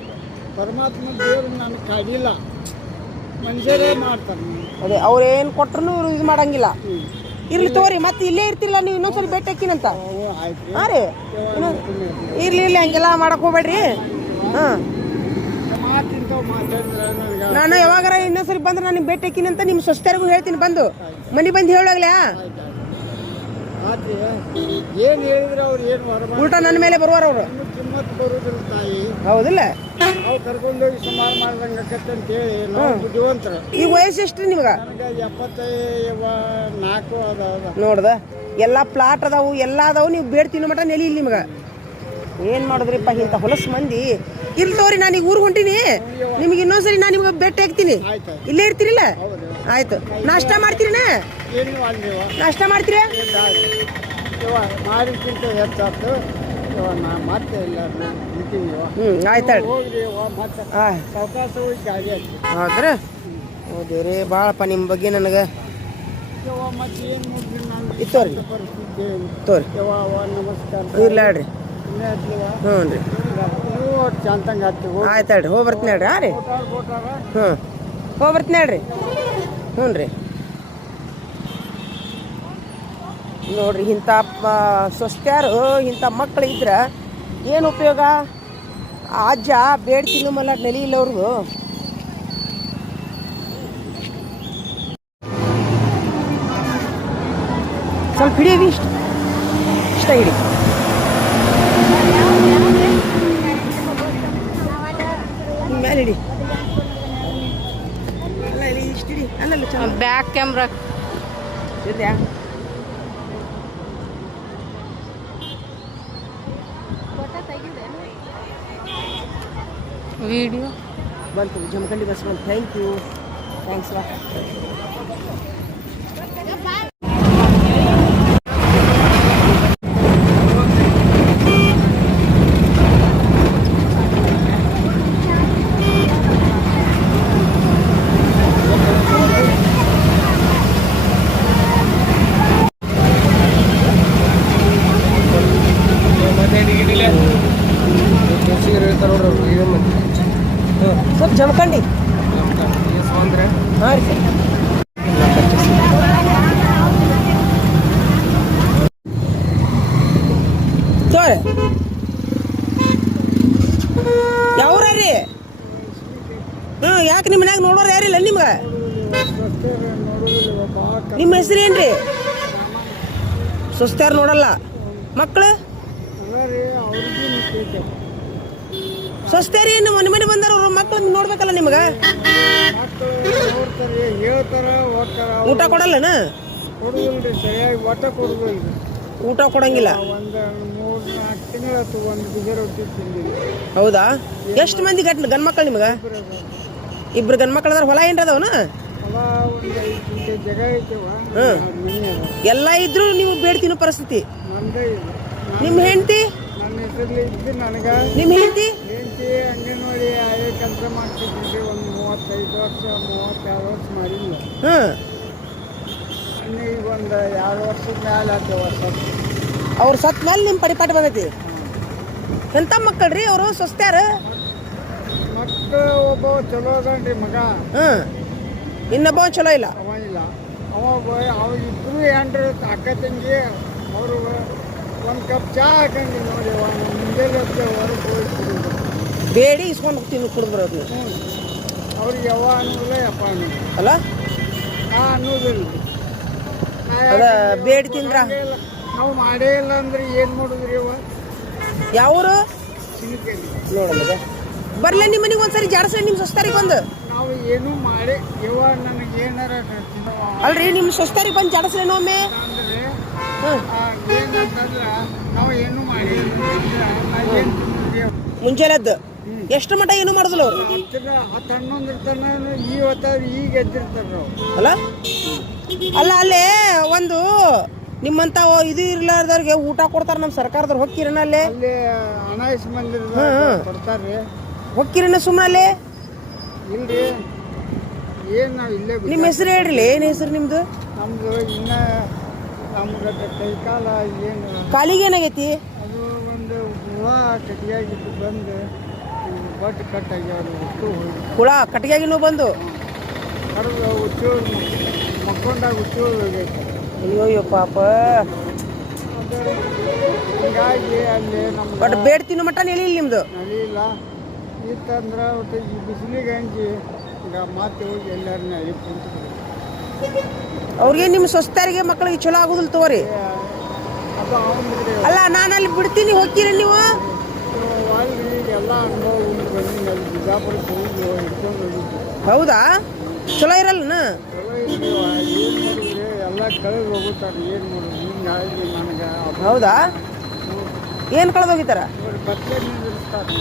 ಪರಮಾತ್ಮ ದೇವ್ರು ನನಗೆ ಕಾಡಿಲ್ಲ ಮನುಷ್ಯರೇ ಮಾಡ್ತಾರೆ ಅದೇ ಅವ್ರು ಏನು ಕೊಟ್ರು ಇವರು ಇದು ಮಾಡಂಗಿಲ್ಲ ಇರ್ಲಿ ತೋರಿ ಮತ್ತೆ ಇಲ್ಲೇ ಇರ್ತಿಲ್ಲ ನೀವು ಇನ್ನೊಂದ್ಸಲ ಭೇಟಿ ಹಾಕಿನಂತ ಆಯ್ತು ಹಾಂ ರೀ ಇರ್ಲಿ ಹಂಗೆಲ್ಲ ಮಾಡಕ್ ಹೋಗ್ಬೇಡ್ರಿ ಹಾಂ ಮಾತಿಂತವ್ ಮಾತಾಡಿದ್ರೆ ನನಗೆ ನಾನು ಯಾವಾಗಾರ ಇನ್ನೊಂದ್ಸರಿ ಬಂದ್ರೆ ನಾನು ಭೇಟಿ ಹಾಕಿನಂತ ನಿಮ್ಮ ಸ್ವಸ್ಥರಿಗೂ ಹೇಳ್ತೀನಿ ಬಂದು ಮನೆ ಬಂದು ಹೇಳೋಗ್ಲಾ ಆದ್ರೆ ಏನು ಹೇಳಿದ್ರೆ ಅವ್ರು ಏನು ಹೊರಬಾರ ಉಲ್ಟಾ ನನ್ನ ಮೇಲೆ ಬರುವಾರ ಅವರು ಕಿಮ್ಮತ್ ಬರುದಿಲ್ಲ ತಾಯಿ ಹೌದಿಲ್ಲ ನಾವು ಕರ್ಕೊಂಡೋಗಿ ಸುಮಾರು ಮಾಡ್ದಂಗೆ ಆಕತ್ತಂತೇಳಿ ನಾವು ಬುದ್ಧಿವಂತರು ಈಗ ವಯಸ್ಸು ಎಷ್ಟು ನಿಮ್ಗೆ ನನಗೆ 74 ಅದ ನೋಡ್ದ ಎಲ್ಲ ಪ್ಲಾಟ್ ಅದಾವು ಎಲ್ಲ ಅದಾವು ನೀವು ಬೇಡ ತಿನ್ನೋ ಮಟ ನೆಲಿ ಇಲ್ಲಿ ನಿಮ್ಗೆ ಏನು ಮಾಡಿದ್ರಿಪ್ಪ ಇಂಥ ಹೊಲಸು ಮಂದಿ ಇರ್ಲಿ ತೋರಿ ನಾನು ಈಗ ಊರಿಗೆ ಹೊಂಟೀನಿ ನಿಮ್ಗೆ ಇನ್ನೊಂದ್ಸರಿ ನಾನು ನಿಮ್ಗೆ ಭೇಟಿ ಹಾಕ್ತೀನಿ ಆಯ್ತು ಇಲ್ಲೇ ಇರ್ತೀರಿಲ್ಲ ಹೌದು ಆಯ್ತು ನಾಷ್ಟ ಮಾಡ್ತೀರಿನ ಏನು ಅಲ್ಲೇವ ನಾಷ್ಟ ಮಾಡ್ತೀರಿ ಇವ ಮಾಡಿದ್ಕಿಂತ ಹೆಚ್ಚಾಯ್ತು ಇವ ನಾ ಮತ್ತೆ ಎಲ್ಲರೂ ನಿಂತೀವಿ ಇವ ಆಯ್ತು ಹೋಗ್ರಿ ಇವ ಮತ್ತೆ ಸಾವಕಾಶ ಹೋಗಿ ಗಾಡಿ ಹಚ್ಚಿ ಹೌದ್ರ ಹೌದೇವ್ರಿ ಭಾಳಪ್ಪ ನಿಮ್ಮ ಬಗ್ಗೆ ನನಗೆ ಯವ್ವ ಮತ್ತೆ ಏನು ನೋಡ್ರಿ ನಾನು ಇತ್ತೋರಿ ಪರಿಸ್ಥಿತಿ ತೋರಿ ಯವ್ವ ನಮಸ್ಕಾರ ಇಲ್ಲ ಹೇಳ್ರಿ ಇನ್ನೇ ಹತ್ಲಿವ ಹ್ಞೂ ರೀ ನೀವು ಚಂತಂಗೆ ಹತ್ತಿ ಆಯ್ತು ಹೇಳ್ರಿ ಹೋಗಿ ಬರ್ತೀನಿ ಹೇಳ್ರಿ ಹಾಂ ರೀ ಬೋಟಾರ ಹ್ಞೂ ಹೋಗಿ ಬರ್ತೀನಿ ಹೇಳ್ರಿ ಹ್ಞೂ ರೀ ನೋಡ್ರಿ ಇಂಥ ಸ್ವಸ್ಥ್ಯಾರು ಇಂಥ ಮಕ್ಳು ಇದ್ರೆ ಏನು ಉಪಯೋಗ ಆ ಅಜ್ಜ ಬೇಡ ತಿನ್ನು ಮಲ್ಲ ನೆಲಿ ಇಲ್ಲ ಅವ್ರದ್ದು ಸ್ವಲ್ಪ ಹಿಡಿಯವಿ ಇಷ್ಟ ಹಿಡಿ ಮೇಲೆ ಹಿಡಿ ಅಲ್ಲ ಇಲ್ಲಿ ಇಷ್ಟು ಹಿಡಿ ಅಲ್ಲಲ್ಲ ಚೆನ್ನಾಗಿ ಬ್ಯಾಕ್ ಕ್ಯಾಮ್ರಾ ಇದೆಯಾ ವಿಡಿಯೋ ಬಂತು ಜಮಖಂಡಿ ಬಸ್ ಬಂತು ಥ್ಯಾಂಕ್ ಯು ಥ್ಯಾಂಕ್ಸ್ ವಾ ಸ್ವಲ್ಪ ಜಮಖಂಡಿ ಹಾಂ ರೀ ಸರ್ ಯಾವ್ರ ರೀ ಹ್ಞೂ ಯಾಕೆ ನಿಮ್ಮ ಮನ್ಯಾಗ ನೋಡೋರು ಯಾರಿಲ್ಲ ನಿಮ್ಗೆ ನಿಮ್ಮ ಹೆಸರು ಏನ್ರಿ ಸುಸ್ತಾರು ನೋಡಲ್ಲ ಮಕ್ಕಳು ಸ್ವಸ್ಥ್ಯಾರಿ ಏನು ಮನೆ ಮನೆ ಬಂದಾರ ಅವ್ರ ಮಕ್ಕಳು ನೋಡ್ಬೇಕಲ್ಲ ನಿಮ್ಗೆ ನೋಡ್ತಾರೆ ಹೇಳ್ತಾರ ಹೋಗ್ತಾರ ಊಟ ಕೊಡಲ್ಲನ ಕೊಡುದಿಲ್ರಿ ಸರಿಯಾಗಿ ಒಟ್ಟ ಕೊಡುದಿಲ್ರಿ ಊಟ ಕೊಡಂಗಿಲ್ಲ ಒಂದು 3-4 ತಿಂಗಳಾಯ್ತು ಒಂದು ಬಿಸಿ ರೊಟ್ಟಿ ತಿಂದಿವಿ ಹೌದಾ ಎಷ್ಟು ಮಂದಿ ಗಂಡು ಮಕ್ಕಳು ನಿಮ್ಗೆ ಇಬ್ರು ಗಂಡು ಮಕ್ಕಳು ಅದಾರ ಹೊಲ ಏನ್ರ ಅದಾವನ ಹೊಲ ಒಂದು 5 ಗುಂಟೆ ಜಾಗ ಐತೆವ ಮನೆ ಅದ ಎಲ್ಲ ಇದ್ರು ನೀವು ಬೇಡ ತಿನ್ನೋ ಪರಿಸ್ಥಿತಿ ನಂದೇ ಇದೆ ನಿಮ್ಮ ಹೆಂಡತಿ ನನ್ನ ಹೆಸರಲ್ಲಿ ಇದ್ದು ನನಗೆ ನಿಮ್ಮ ಹೆಂಡತಿ ಹೆಂಡತಿ ಅಂಗನವಾಡಿ ಆಯಾ ಕೆಲಸ ಮಾಡ್ತಿದ್ರಿ ಒಂದು 35 ವರ್ಷ 32 ವರ್ಷ ಮಾಡಿಲ್ಲ ಈಗ ಒಂದು 2 ವರ್ಷದ ಮ್ಯಾಲೆ ಆಯ್ತು ವರ್ಷ ಅವ್ರು ಸತ್ ಮೇಲೆ ನಿಮ್ಮ ಪಡಿಪಾಟಿ ಬಂದೈತಿ ಎಂಥ ಮಕ್ಕಳ್ರಿ ಅವರು ಸ್ವಸ್ಥ್ಯಾರ ಮಕ್ಕಳು ಒಬ್ಬ ಚಲೋ ಅದನ್ರಿ ಮಗ ಇನ್ನೊಬ್ಬ ಚಲೋ ಇಲ್ಲ ಅವ ಇಲ್ಲ ಅವ ಇಬ್ಬರು ಏನ್ರಿ ಅಕ್ಕ ತಂಗಿ ಅವರು ಒಂದು ಕಪ್ ಚಹಾ ಹಾಕಂಡಿ ನೋಡಿ ಮುಂಜಾನೆ ಹೊರಗೆ ಹೋಗಿ ಕುಡಿದು ಬೇಡಿ ಇಸ್ಕೊಂಡು ತಿನ್ನು ಕುಡಿದು ಬರೋದು ಅವ್ರಿಗೆ ಯಾವ ಅನ್ನೋದಿಲ್ಲ ಯಪ್ಪ ಅನ್ನೋದು ಅಲ್ಲ ಅನ್ನೋದಿಲ್ಲ ಅದ ಬೇಡಿ ತಿಂದ್ರ ನಾವು ಮಾಡೇ ಇಲ್ಲ ಅಂದ್ರೆ ಏನು ಮಾಡೋದ್ರಿ ಅವ ಯಾವರು ಸಿನಿಕೇರಿ ನೋಡಲ್ಲ ಬರ್ಲೇ ನಿಮ್ಮ ಮನೆಗೆ ಒಂದ್ಸರಿ ಜಾಡ್ಸ ನಿಮ್ಮ ಸ್ವಸ್ಥರಿಗೆ ಬಂದು ನಾವು ಏನೂ ಮಾಡಿ ಯವ್ವ ನನಗೆ ಏನಾರ ಅಲ್ರಿ ನಿಮ್ಮ ಸ್ವಸ್ಥರಿಗೆ ಬಂದು ಜಾಡಸ್ಲೇನೋ ಒಮ್ಮೆ ಅಂದ್ರೆ ಏನಂತಂದ್ರೆ ನಾವು ಏನು ಮಾಡಿ ಏನು ಮುಂಜಾನೆದ್ದು ಎಷ್ಟು ಮಟ್ಟ ಏನು ಮಾಡೋದಿಲ್ಲ ಅವರು 10-11 ತನ ಈ ಹೊತ್ತಾದ್ರೆ ಈಗ ಎದ್ದಿರ್ತಾರೆ ನಾವು ಅಲ್ಲ ಅಲ್ಲ ಅಲ್ಲೇ ಒಂದು ನಿಮ್ಮಂತ ಇದು ಇರ್ಲಾರ್ದವ್ರಿಗೆ ಊಟ ಕೊಡ್ತಾರ ನಮ್ಮ ಸರ್ಕಾರದವ್ರು ಹೊಕ್ಕಿರನ ಅಲ್ಲೇ ಅಲ್ಲಿ ಅನಾಯಸ್ ಮಂದಿರ ಕೊಡ್ತಾರ್ರಿ ಹೊಕ್ಕಿರನ ಸುಮ್ಮನೆ ಅಲ್ಲೇ ಇಲ್ರಿ ಏನು ನಾವು ಇಲ್ಲೇ ನಿಮ್ಮ ಹೆಸರು ಹೇಳ್ರಿ ಏನು ಹೆಸರು ನಿಮ್ದು ನಮ್ದು ಇನ್ನ ನಮ್ಗೆ ಕೈಕಾಲ ಏನು ಕಾಲಿಗೆ ಏನಾಗೈತಿ ಅದು ಒಂದು ಹೂವು ಕಟ್ಟಿಯಾಗಿದ್ದು ಬಂದು ಬಟ್ ಕಟ್ಟಾಗ್ಯಾವ ಹುಟ್ಟು ಹೋಗಿ ಹುಳ ಕಟ್ಟಿಗೆಗಿನೂ ಬಂದು ಕಡ್ದು ಹುಚ್ಚೋಳು ಮಕ್ಕೊಂಡಾಗ ಹುಚ್ಚೋಳು ಹೋಗೈತೆ ಅಯ್ಯೋ ಪಾಪ ಅದು ಹಿಂಗಾಗಿ ಅಲ್ಲಿ ನಮ್ಗೆ ಬಟ್ ಬೇಡ ತಿನ್ನೋ ಮಟ್ಟ ನೆಲಿಲ್ಲ ನಿಮ್ದು ನಡಿಯಿಲ್ಲ ಇತ್ತಂದ್ರೆ ಒಟ್ಟು ಈ ಬಿಸಿಲಿಗೆ ಹಂಚಿ ಈಗ ಮತ್ತೆ ಹೋಗಿ ಎಲ್ಲರೂ ನಡಿ ಕುಂತು ಅವ್ರಿಗೆ ನಿಮ್ಮ ಸ್ವಸ್ಥರಿಗೆ ಮಕ್ಕಳಿಗೆ ಚಲೋ ಆಗುದಿಲ್ಲ ತಗೋರಿ ಅದು ಅವನಿಗೆ ಅಲ್ಲ ನಾನು ಅಲ್ಲಿ ಬಿಡ್ತೀನಿ ಹೋಗ್ತೀರ ನೀವು ಅಲ್ಲಿ ಎಲ್ಲ ಅನುಭವ ಉಂಟು ಬಂದು ಅಲ್ಲಿ ಬಿಜಾಪುರಕ್ಕೆ ಹೋಗಿ ಹಿಡ್ಕೊಂಡು ಹೋಗಿದ್ವಿ ಹೌದಾ ಚಲೋ ಇರಲ್ಲನ ಚಲೋ ಇದ್ದೀವ ಏನು ಮಾಡಿದ್ರೆ ಎಲ್ಲ ಕಳೆದು ಹೋಗುತ್ತಾರೆ ಏನು ಮಾಡೋದು ಹಿಂಗಾಗಿ ನನಗೆ ಹೌದಾ ಏನು ಕಳೆದೋಗಿತಾರ ಬತ್ತಲೆ ನಿಂದಿರ್ತಾರೆ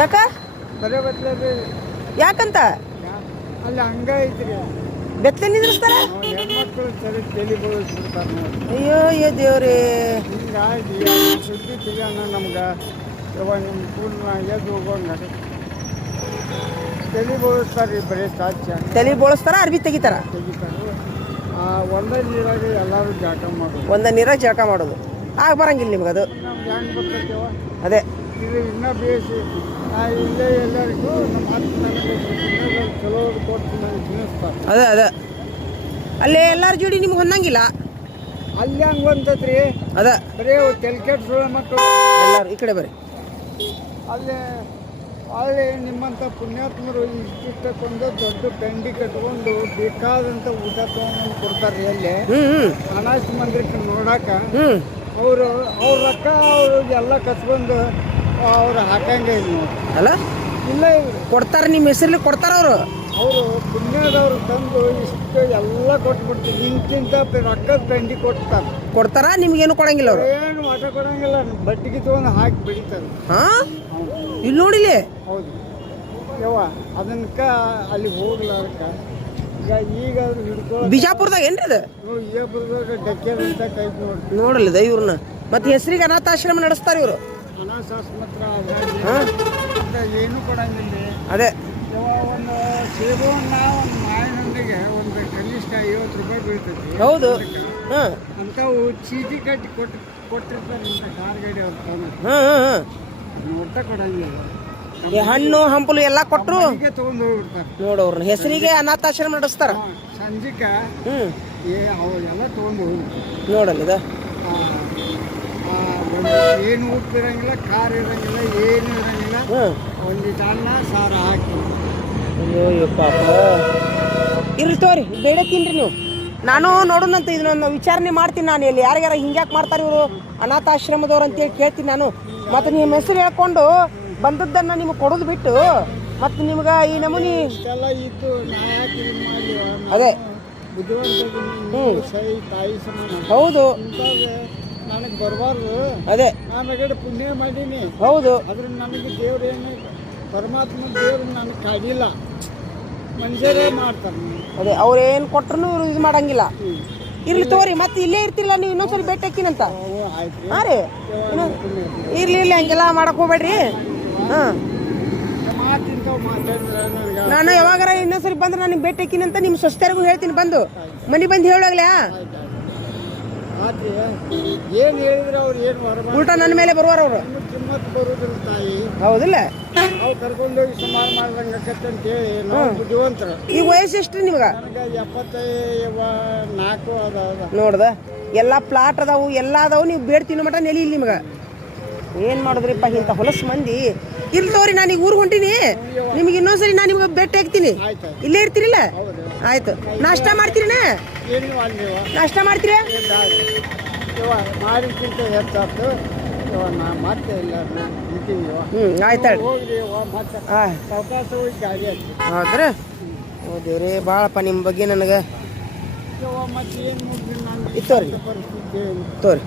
ಯಾಕ ಬರೇ ಬತ್ತಲೆ ಯಾಕಂತ ಅಲ್ಲಿ ಹಂಗ ಐತ್ರಿ ಬೆತ್ತಲೆ ನಿಂದ್ರಿಸ್ತಾರ ಹೆಣ್ಮಕ್ಳು ಸರಿ ತಲೆ ಬೋಳಿಸ್ಬಿಡ್ತಾರೆ ನೋಡಿ ಅಯ್ಯೋ ಅಯ್ಯೋ ದೇವ್ರಿ ಹಿಂಗಾಗಿ ಸುದ್ದಿ ತಿಳಿಯೋಣ ನಮ್ಗೆ ಇವಾಗ ನಿಮ್ಮ ಪೂರ್ಣ ಎದ್ದು ಹೋಗೋಂಗ ತಲೆ ಬೋಳಿಸ್ತಾರೆ ಬರೀ ಸಾಧ್ಯ ತಲೆ ಬೋಳಿಸ್ತಾರ ಅರ್ಬಿ ತೆಗಿತಾರ ತೆಗಿತಾರೆ ಒಂದೇ ನೀರಾಗ ಎಲ್ಲರೂ ಜಾಕ ಮಾಡೋದು. ಒಂದ ನೀರಾಗ ಜಳಕ ಮಾಡೋದು ಆಗ ಬರಂಗಿಲ್ಲ ನಿಮ್ಗೆ ಅದು. ನಮ್ಗೆ ಹೆಂಗೆ ಬರ್ತೈತೆವ ಅದೇ ಇದು ಇನ್ನೂ ಬೇಯಿಸಿ ಇಲ್ಲೇ ಎಲ್ಲರಿಗೂ ನಮ್ಮ ಅತ್ತ ನನಗೆ ಚಲೋ ಕೊಟ್ಟು ನನಗೆ ತಿನ್ನಿಸ್ತಾರೆ. ಅದೇ ಅದೇ ಅಲ್ಲೇ ಎಲ್ಲರ ಜೋಡಿ ನಿಮ್ಗೆ ಹೊಂದಂಗಿಲ್ಲ. ಅಲ್ಲಿ ಹಂಗೆ ಬಂತೈತ್ರಿ ಅದ ಬರೀ ತೆಲ್ಕೆಟ್ ಸುಳ್ಳು ಮಕ್ಕಳು ಎಲ್ಲರೂ ಈ ಕಡೆ ಬರ್ರಿ. ಅಲ್ಲಿ ನಿಮ್ಮಂಥ ಪುಣ್ಯಾತ್ಮರು ಇಷ್ಟಿಷ್ಟಕ್ಕೊಂದು ದೊಡ್ಡ ಪೆಂಡಿ ಕಟ್ಕೊಂಡು ಬೇಕಾದಂಥ ಊಟ ತೊಗೊಂಡು ಕೊಡ್ತಾರೆ ರೀ. ಅಲ್ಲಿ ಅನಾಥ ಮಂದಿರಕ್ಕೆ ನೋಡಾಕ ಅವರು ಅವ್ರ ರೊಕ್ಕ ಅವರು ಎಲ್ಲ ಕಸ್ಕೊಂಡು ಅವ್ರು ಹಾಕಂಗೆ ಇಲ್ಲ ನೋಡಿ. ಅಲ್ಲ ಇಲ್ಲ ಇವರು ಕೊಡ್ತಾರೆ, ನಿಮ್ಮ ಹೆಸರಲ್ಲಿ ಕೊಡ್ತಾರ ಅವರು ಪುಣ್ಯದವ್ರು ತಂದು ಇಷ್ಟು ಎಲ್ಲ ಕೊಟ್ಬಿಡ್ತಾರೆ. ಇಂತಿಂತ ರೊಕ್ಕದ ಪೆಂಡಿ ಕೊಡ್ತಾರ, ನಿಮ್ಗೇನು ಕೊಡಂಗಿಲ್ಲ ಅವರು. ಏನು ಆಟ ಕೊಡಂಗಿಲ್ಲ, ಬಟ್ಟಿಗೆ ತೊಗೊಂಡು ಹಾಕಿ ಬೆಳಿತಾರೆ. ಇಲ್ಲಿ ನೋಡಿಲಿ. ಹೌದು ಯವ್ವ ಅದನ್ಕ ಅಲ್ಲಿ ಹೋಗ್ಲಾರಕ್ಕ ಈಗ ಹಿಡ್ಕೊಳ್ಳೋ ಬಿಜಾಪುರದಾಗ ಏನ್ರಿ ಅದು? ವಿಜಯಪುರದಾಗ ಡಕ್ಕೆ ಅಂತ ಕೈ ನೋಡಿ ನೋಡಲಿದ ಇವ್ರನ್ನ. ಮತ್ತೆ ಹೆಸರಿಗೆ ಅನಾಥಾಶ್ರಮ ನಡೆಸ್ತಾರೆ ಇವರು. ಅನಾಥಾಶ್ರಮತ್ರ ಏನು ಕೊಡಂಗಿಲ್ಲ. ಅದೇ ಒಂದು ಸೇಬುವನ್ನ ಒಂದು ಮಾವಿನೊಂದಿಗೆ ಒಂದು ಕನಿಷ್ಠ 50 ರೂಪಾಯಿ ಬೀಳ್ತೈತಿ. ಹೌದು. ಅಂಥವು ಚೀಟಿ ಕಟ್ಟಿ ಕೊಟ್ಟಿರ್ತಾರೆ ಇಂಥ ಕಾರ್ ಗಾಡಿ ಅವ್ರು ತಗೊಂಡು ಒಟ್ಟ ಕೊಡಂಗಿಲ್ಲ. ಹಣ್ಣು ಹಂಪಲು ಎಲ್ಲ ಕೊಟ್ಟರು ತಗೊಂಡು ಹೋಗ್ಬಿಡ್ತಾರೆ. ನೋಡವ್ರನ್ನ ಹೆಸರಿಗೆ ಅನಾಥಾಶ್ರಮ ನಡೆಸ್ತಾರ. ಸಂಜಿಕ ಅವೆಲ್ಲ ತಗೊಂಡು ಹೋಗ್ಬಿಡ್ತಾರೆ. ನೋಡಲ್ಲಿದ ಏನು ಉಪ್ಪು ಇರಂಗಿಲ್ಲ, ಖಾರ ಇರಂಗಿಲ್ಲ, ಏನು ಇರಂಗಿಲ್ಲ. ಒಂದಿಟ್ಟು ಅನ್ನ ಸಾರ ಹಾಕಿ ಅಯ್ಯೋ ಪಾಪ ಇರ್ರಿ ತೋರಿ ಬೇಡ ತಿನ್ರಿ ನೀವು. ನಾನು ನೋಡೋಣಂತ ಇದನ್ನ ವಿಚಾರಣೆ ಮಾಡ್ತೀನಿ. ನಾನು ಇಲ್ಲಿ ಯಾರ್ಯಾರ ಹಿಂಗ್ಯಾಕೆ ಮಾಡ್ತಾರೆ ಇವರು ಅನಾಥಾಶ್ರಮದವ್ರು ಅಂತೇಳಿ ಕೇಳ್ತೀನಿ ನಾನು. ಮತ್ತು ನಿಮ್ಮ ಹೆಸರು ಹೇಳ್ಕೊಂಡು ಬಂದದ್ದನ್ನು ನಿಮಗೆ ಕೊಡೋದು ಬಿಟ್ಟು ಮತ್ತು ನಿಮ್ಗೆ ಈ ನಮೂನಿ ಇಷ್ಟೆಲ್ಲ ಇತ್ತು. ನಾ ಯಾಕೆ ಇದನ್ನ ಮಾಡಲಿ? ಅದೇ ಬುದ್ಧಿವಂತ ತಾಯಿ ಸಮಾನ. ಹೌದು ನನಗೆ ಬರಬಾರ್ದು. ಅದೇ ನಾನು ಪುಣ್ಯ ಮಾಡೀನಿ. ಹೌದು ಆದ್ರೆ ನನಗೆ ದೇವ್ರೇನು ಪರಮಾತ್ಮ ದೇವ್ರು ನನಗೆ ಕಾಡಿಲ್ಲ, ಮನುಷ್ಯರೇ ಮಾಡ್ತಾರೆ. ಅದೇ ಅವ್ರೇನು ಕೊಟ್ರು ಇವರು ಇದು ಮಾಡಂಗಿಲ್ಲ. ಇರ್ಲಿ ತೋರಿ, ಮತ್ತೆ ಇಲ್ಲೇ ಇರ್ತಿಲ್ಲ ನೀವು ಇನ್ನೊಂದ್ಸರಿ ಭೇಟಿ ಹಾಕಿನಂತ. ಹಾಂ ರೀ ಇರ್ಲಿ ಇರ್ಲಿ ಹಂಗೆಲ್ಲ ಮಾಡಕ್ ಹೋಗ್ಬೇಡ್ರಿ. ಹಾಂ ನಾನು ಯಾವಾಗಾರ ಇನ್ನೊಂದ್ಸರಿ ಬಂದ್ರೆ ನಾನು ಭೇಟಿ ಹಾಕಿನಂತ ನಿಮ್ಮ ಸ್ವಸ್ಥರಿಗೂ ಹೇಳ್ತೀನಿ. ಬಂದು ಮನೆ ಬಂದು ಹೇಳೋಗ್ಲಾ? ಏನು ಹೇಳಿದ್ರೆ ಅವ್ರು ಏನು ಉಲ್ಟಾ ನನ್ನ ಮೇಲೆ ಬರುವಾರ ಅವರು. ಕಿಮ್ಮತ್ ಬರುದಿಲ್ಲ ತಾಯಿ. ಹೌದಿಲ್ಲ? ನಾವು ಕರ್ಕೊಂಡೋಗಿ ಸುಮಾರು ಮಾಡ್ದಂಗೆ ಆಕತ್ತಂತೇಳಿ ನಾವು ಬುದ್ಧಿವಂತರು. ಈಗ ವಯಸ್ಸು ಎಷ್ಟು ನಿಮ್ಗೆ? ನನಗೆ 74 ಅದ. ನೋಡ್ದ ಎಲ್ಲ ಪ್ಲಾಟ್ ಅದಾವು, ಎಲ್ಲ ಅದಾವು. ನೀವು ಬೇಡ ತಿನ್ನೋ ಮಟ ನೆಲಿ ಇಲ್ಲ ನಿಮ್ಗೆ. ಏನು ಮಾಡಿದ್ರಿಪ್ಪ ಇಂಥ ಹೊಲಸು ಮಂದಿ. ಇಲ್ಲಿ ತೋರಿ, ನಾನು ಈಗ ಊರಿಗೆ ಹೊಂಟೀನಿ. ನಿಮ್ಗೆ ಇನ್ನೊಂದ್ಸರಿ ನಾನು ನಿಮ್ಗೆ ಭೇಟಿ ಆಗ್ತೀನಿ. ಇಲ್ಲೇ ಇರ್ತೀರಿಲ್ಲ? ಆಯ್ತು. ನಾಷ್ಟ ಮಾಡ್ತೀರಿನ? ನಾಷ್ಟ ಮಾಡ್ತೀರಾ? ಮಾಡಿದ್ಕಿಂತ ಹೆಚ್ಚಾಯ್ತು. ನಾ ಮತ್ತೆ ಇಲ್ಲ ಆಯ್ತು ಹೋಗ್ರಿ. ಮತ್ತೆ ಅವಕಾಶ ಹೋಗಿ ಗಾಡಿ ಹಚ್ಚಿ. ಹೌದ್ರಿ? ಹೌದೇವ್ರಿ ಭಾಳಪ್ಪ ನಿಮ್ಮ ಬಗ್ಗೆ ನನಗೆ ಮತ್ತೆ ಏನು ಮುಗಿದ್ರಿ ನಾನು ಇತ್ತೋರಿ ಪರಿಸ್ಥಿತಿ ತೋರಿ.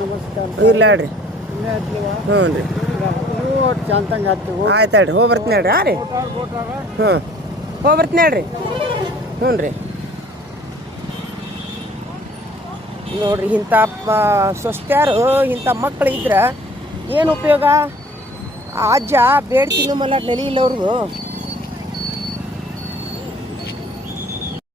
ನಮಸ್ಕಾರ. ಇಲ್ಲ ಹೇಳ್ರಿ. ಹ್ಞೂ ರೀ ಚಂತಂಗೆ ಹತ್ತಿ ಆಯ್ತು ಹೇಳ್ರಿ. ಹೋಗಿ ಬರ್ತೀನಿ ಹೇಳ್ರಿ. ಹಾಂ ರೀ ಹ್ಞೂ ಹೋಗಿ ಬರ್ತೀನಿ ಹೇಳ್ರಿ. ಹ್ಞೂ ರೀ ನೋಡ್ರಿ, ಇಂಥ ಸ್ವಸ್ಥ್ಯಾರು ಇಂಥ ಮಕ್ಕಳು ಇದ್ರೆ ಏನು ಉಪಯೋಗ? ಆ ಅಜ್ಜ ಬೇಡ ತಿನ್ನೋ ಮಲ್ಲ ನೆಲೆ ಇಲ್ಲ ಅವ್ರದ್ದು.